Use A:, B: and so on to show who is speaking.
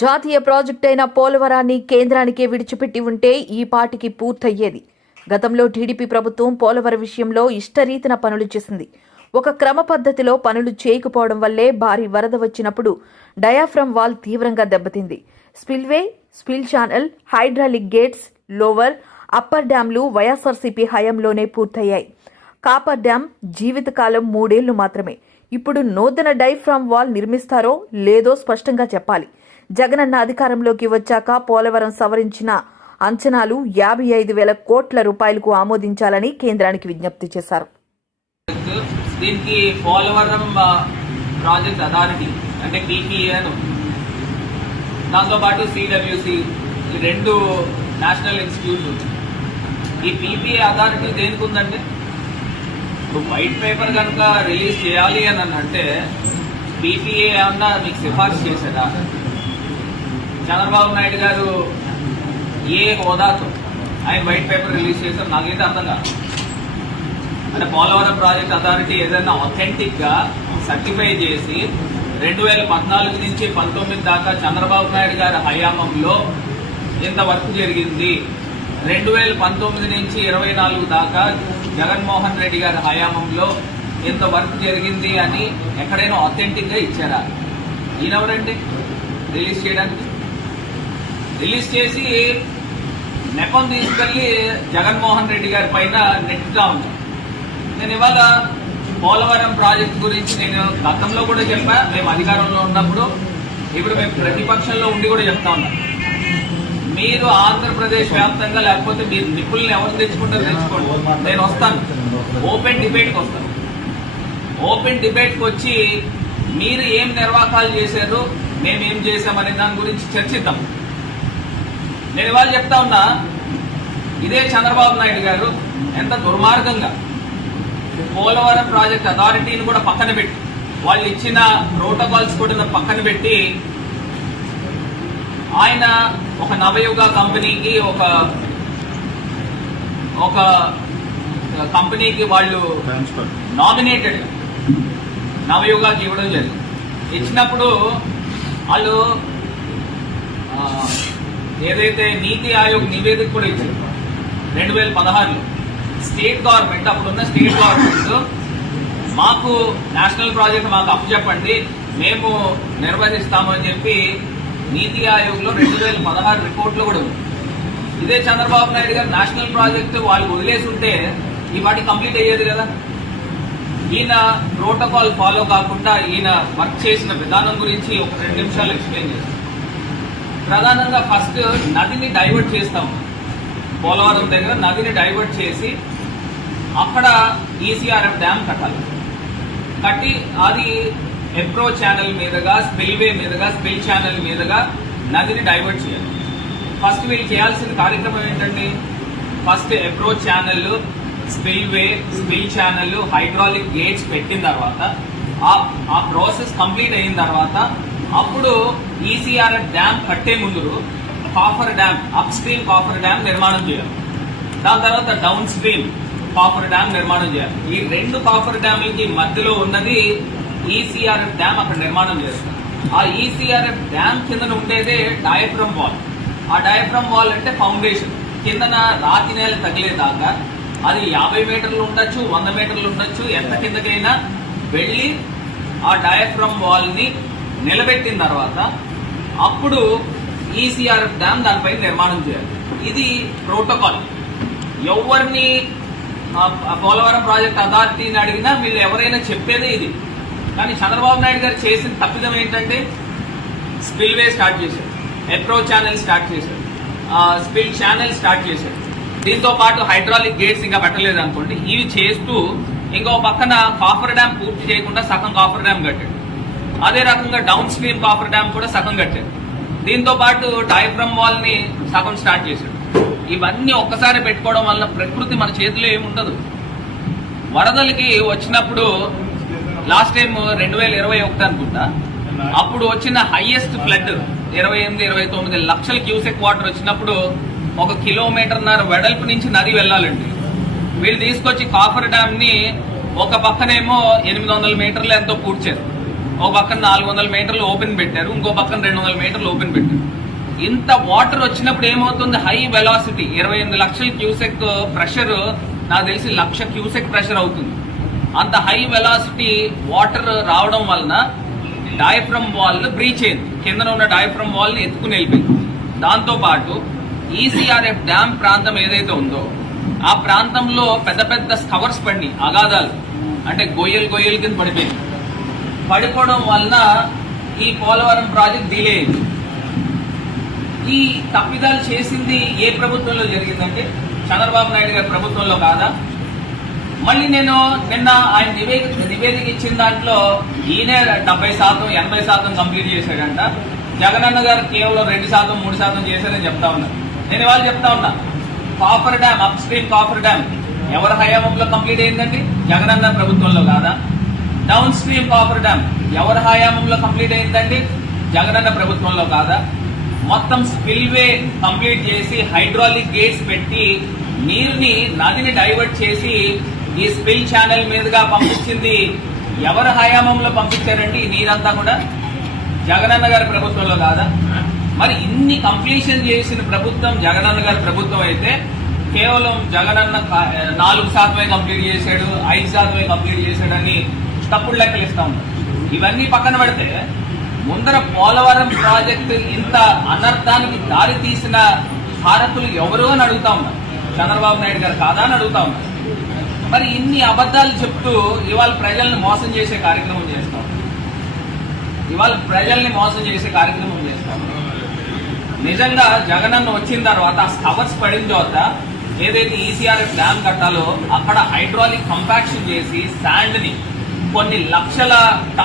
A: జాతీయ ప్రాజెక్ట్ అయిన పోలవరాన్ని కేంద్రానికే విడిచిపెట్టి ఉంటే ఈ పాటికి పూర్తయ్యేది. గతంలో టీడీపీ ప్రభుత్వం పోలవరం విషయంలో ఇష్టరీతిన పనులు చేసింది. ఒక క్రమ పద్ధతిలో పనులు చేయకపోవడం వల్లే భారీ వరద వచ్చినప్పుడు డయాఫ్రమ్ వాల్ తీవ్రంగా దెబ్బతింది. Spillway spill channel hydraulic gates lower upper డ్యాంలు YSRCP హయాంలోనే పూర్తయ్యాయి. కాపర్ డ్యాం జీవితకాలం మూడేళ్ళు మాత్రమే. ఇప్పుడు నూతన డైఫ్రామ్ వాల్ నిర్మిస్తారో లేదో స్పష్టంగా చెప్పాలి. జగనన్న అధికారంలోకి వచ్చాక పోలవరం సవరించిన అంచనాలు యాభై ఐదు వేల కోట్ల రూపాయలకు ఆమోదించాలని కేంద్రానికి విజ్ఞప్తి చేశారు.
B: దీనికి పోలవరం ప్రాజెక్ట్ అథారిటీ అంటే పీపీఏ దాంతో పాటు సిడబ్ల్యూసి ఈ రెండు నేషనల్ ఇన్స్టిట్యూట్ ఈ పీపీఏ అథారిటీ దేనికి ఉందంటే ఇప్పుడు వైట్ పేపర్ కనుక రిలీజ్ చేయాలి అని అంటే పీపీఏ ఏమన్నా మీకు సిఫార్సు చేసేదా? చంద్రబాబు నాయుడు గారు ఏ హోదాతో ఆయన వైట్ పేపర్ రిలీజ్ చేశారు నాకైతే అర్థం కాదు. అంటే పోలవరం ప్రాజెక్ట్ అథారిటీ ఏదైనా అథెంటిక్గా సర్టిఫై చేసి రెండు వేల పద్నాలుగు నుంచి పంతొమ్మిది దాకా చంద్రబాబు నాయుడు గారి హయాంలో ఇంత వర్క్ జరిగింది. రెండు వేల పంతొమ్మిది నుంచి ఇరవై నాలుగు దాకా జగన్మోహన్ రెడ్డి గారి హయాంలో ఇంత వర్క్ జరిగింది అని ఎక్కడైనా అథెంటిక్గా ఇచ్చారా? ఈయనెవరండి? రిలీజ్ చేయడానికి? రిలీజ్ చేసి నెపం తీసుకెళ్ళి జగన్మోహన్ రెడ్డి గారి పైన నెట్టుగా ఉంది నేను ఇవాళ పోలవరం ప్రాజెక్ట్ గురించి నేను గతంలో కూడా చెప్పా మేము అధికారంలో ఉన్నప్పుడు ఇప్పుడు మేము ప్రతిపక్షంలో ఉండి కూడా చెప్తా ఉన్నాం. మీరు ఆంధ్రప్రదేశ్ వ్యాప్తంగా లేకపోతే మీరు నిపుణులను ఎవరు తెచ్చుకుంటారో తెచ్చుకోండి నేను వస్తాను. ఓపెన్ డిబేట్కి వస్తాను. ఓపెన్ డిబేట్కి వచ్చి మీరు ఏం నిర్వాహకాలు చేశారు మేము ఏం చేశామనే దాని గురించి చర్చిద్దాం. నేను ఇవాళ చెప్తా ఉన్నా ఇదే చంద్రబాబు నాయుడు గారు ఎంత దుర్మార్గంగా పోలవరం ప్రాజెక్ట్ అథారిటీని కూడా పక్కన పెట్టి వాళ్ళు ఇచ్చిన ప్రోటోకాల్స్ కూడా పక్కన పెట్టి ఆయన ఒక నవయుగ కంపెనీకి ఒక ఒక కంపెనీకి వాళ్ళు నామినేటెడ్ నవయుగాకి ఇవ్వడం జరిగింది. ఇచ్చినప్పుడు వాళ్ళు ఏదైతే నీతి ఆయోగ్ నివేదిక కూడా ఇచ్చారు రెండు వేల పదహారులో స్టేట్ గవర్నమెంట్ అప్పుడున్న స్టేట్ గవర్నమెంట్ మాకు నేషనల్ ప్రాజెక్ట్ మాకు అప్పు చెప్పండి మేము నిర్వహిస్తామని చెప్పి నీతి ఆయోగ్లో రెండు వేల పదహారు రిపోర్ట్లు కూడా ఉంది. ఇదే చంద్రబాబు నాయుడు గారు నేషనల్ ప్రాజెక్ట్ వాళ్ళు వదిలేసి ఉంటే ఈ వాటి కంప్లీట్ అయ్యేది కదా. ఈయన ప్రోటోకాల్ ఫాలో కాకుండా ఈయన వర్క్ చేసిన విధానం గురించి ఒక రెండు నిమిషాలు ఎక్స్ప్లెయిన్ చేస్తాను. ప్రధానంగా ఫస్ట్ నదిని డైవర్ట్ చేస్తాం. పోలవరం దగ్గర నదిని డైవర్ట్ చేసి అక్కడ ఈసీఆర్ఎం డ్యామ్ కట్టాలి. కట్టి అది ఎప్రో ఛానల్ మీదుగా స్పిల్వే మీదుగా స్పిల్ ఛానల్ మీదుగా నదిని డైవర్ట్ చేయాలి. ఫస్ట్ వీళ్ళు చేయాల్సిన కార్యక్రమం ఏంటండి? First apron channel spillway spill channel hydraulic gates పెట్టిన తర్వాత ఆ ప్రాసెస్ కంప్లీట్ అయిన తర్వాత అప్పుడు ఈసీఆర్ డ్యామ్ కట్టే ముందు coffer dam upstream coffer dam నిర్మాణం చేయాలి. దాని తర్వాత డౌన్ స్ట్రీమ్ కాఫర్ డ్యామ్ నిర్మాణం చేయాలి. ఈ రెండు కాఫర్ డ్యామ్లకి మధ్యలో ఉన్నది ఈసీఆర్ఎఫ్ డ్యామ్ అక్కడ నిర్మాణం చేస్తారు ఆ ఈసీఆర్ఎఫ్ డ్యామ్ కిందన ఉండేదే డయఫ్రమ్ వాల్ ఆ డయఫ్రమ్ వాల్ అంటే ఫౌండేషన్ కిందన రాతి నేల తగిలేదాకా అది యాభై మీటర్లు ఉండొచ్చు వంద మీటర్లు ఉండొచ్చు ఎంత కిందకైనా వెళ్ళి ఆ డయఫ్రమ్ వాల్ని నిలబెట్టిన తర్వాత అప్పుడు ఈసీఆర్ఎఫ్ డ్యామ్ దానిపై నిర్మాణం చేయాలి. ఇది ప్రోటోకాల్ ఎవరిని పోలవరం ప్రాజెక్ట్ అథారిటీని అడిగినా వీళ్ళు ఎవరైనా చెప్పేదే ఇది. కానీ చంద్రబాబు నాయుడు గారు చేసిన తప్పిదం ఏంటంటే స్పిల్వే స్టార్ట్ చేశారు. ఎప్రో ఛానల్ స్టార్ట్ చేశారు. స్పిల్ ఛానల్ స్టార్ట్ చేశారు. దీంతో పాటు హైడ్రాలిక్ గేట్స్ ఇంకా పెట్టలేదు అనుకోండి. ఇవి చేస్తూ ఇంకో పక్కన కాఫర్ డ్యామ్ పూర్తి చేయకుండా సగం కాఫర్ డ్యామ్ కట్టాడు అదే రకంగా డౌన్ స్ట్రీమ్ కాపర్ డ్యామ్ కూడా సగం కట్టాడు దీంతో పాటు డైఫ్రమ్ వాల్ని సగం స్టార్ట్ చేశాడు ఇవన్నీ ఒక్కసారి పెట్టుకోవడం వల్ల ప్రకృతి మన చేతిలో ఏముండదు వరదలకి వచ్చినప్పుడు లాస్ట్ టైం రెండు వేల ఇరవై ఒకటి అనుకుంటా. అప్పుడు వచ్చిన హైయెస్ట్ ఫ్లడ్ ఇరవై ఎనిమిది ఇరవై తొమ్మిది లక్షల క్యూసెక్ వాటర్ వచ్చినప్పుడు ఒక కిలోమీటర్న్నర వెడల్పు నుంచి నది వెళ్ళాలండి. వీళ్ళు తీసుకొచ్చి కాఫర్ డ్యామ్ని ఒక పక్కనేమో ఎనిమిది వందల మీటర్లు ఎంతో పూడ్చారు. ఒక పక్కన నాలుగు వందల మీటర్లు ఓపెన్ పెట్టారు ఇంకో పక్కన రెండు వందల మీటర్లు ఓపెన్ పెట్టారు. ఇంత వాటర్ వచ్చినప్పుడు ఏమవుతుంది? హై వెలాసిటీ ఇరవై ఎనిమిది లక్షల క్యూసెక్ ప్రెషర్ నాకు తెలిసి లక్ష క్యూసెక్ ప్రెషర్ అవుతుంది. అంత హై వెలాసిటీ వాటర్ రావడం వలన డయాఫ్రమ్ వాల్ బ్రీచ్ అయింది. కిందన ఉన్న డయాఫ్రమ్ వాల్ని ఎత్తుకుని వెళ్ళిపోయింది. దాంతో పాటు ఈసీఆర్ఎఫ్ డ్యామ్ ప్రాంతం ఏదైతే ఉందో ఆ ప్రాంతంలో పెద్ద పెద్ద స్కవర్స్ పడి అగాధాలు. అంటే గొయ్యలు గొయ్యలు కింద పడిపోయింది పడిపోవడం వలన ఈ పోలవరం ప్రాజెక్ట్ డిలే అయింది. ఈ తప్పిదాలు చేసింది ఏ ప్రభుత్వంలో జరిగిందంటే చంద్రబాబు నాయుడు గారి ప్రభుత్వంలో కాదా? మళ్ళీ నేను నిన్న ఆయన నివేదిక నివేదిక ఇచ్చిన దాంట్లో ఈయనే డెబ్బై శాతం ఎనభై శాతం కంప్లీట్ చేశాడంట. జగనన్న గారు కేవలం రెండు శాతం మూడు శాతం చేశారని చెప్తా ఉన్నా. నేను ఇవాళ చెప్తా ఉన్నా coffer dam upstream coffer dam ఎవరి హయాంలో కంప్లీట్ అయిందండి? జగనన్న ప్రభుత్వంలో కాదా? Downstream coffer dam. ఎవరి హయాంలో కంప్లీట్ అయిందండి? జగనన్న ప్రభుత్వంలో కాదా? మొత్తం స్పిల్వే కంప్లీట్ చేసి హైడ్రాలిక్ గేట్స్ పెట్టి నీరుని నదిని డైవర్ట్ చేసి ఈ స్పిల్ ఛానల్ మీదుగా పంపించింది ఎవరి హయామంలో పంపించారండి ఈ నీరంతా కూడా? జగనన్న గారి ప్రభుత్వంలో కాదా? మరి ఇన్ని కంప్లీషన్ చేసిన ప్రభుత్వం జగనన్న గారి ప్రభుత్వం అయితే కేవలం జగనన్న నాలుగు శాతమే కంప్లీట్ చేశాడు ఐదు శాతమే కంప్లీట్ చేశాడని తప్పుడు లెక్కలు ఇస్తా ఉన్నారు ఇవన్నీ పక్కన పెడితే ముందర పోలవరం ప్రాజెక్టు ఇంత అనర్థానికి దారి తీసిన భారతులు ఎవరు అని అడుగుతా ఉన్నారు చంద్రబాబు నాయుడు గారు కాదా అని అడుగుతా ఉన్నారు మరి ఇన్ని అబద్ధాలు చెప్తూ ఇవాళ ప్రజల్ని మోసం చేసే కార్యక్రమం చేస్తాం ఇవాళ ప్రజల్ని మోసం చేసే కార్యక్రమం చేస్తాం నిజంగా జగనన్న వచ్చిన తర్వాత స్టవర్స్ పడిన తర్వాత ఏదైతే ఈసీఆర్ డ్యామ్ కట్టాలో అక్కడ హైడ్రాలిక్ కంపాక్షన్ చేసి శాండ్ని కొన్ని లక్షల టన్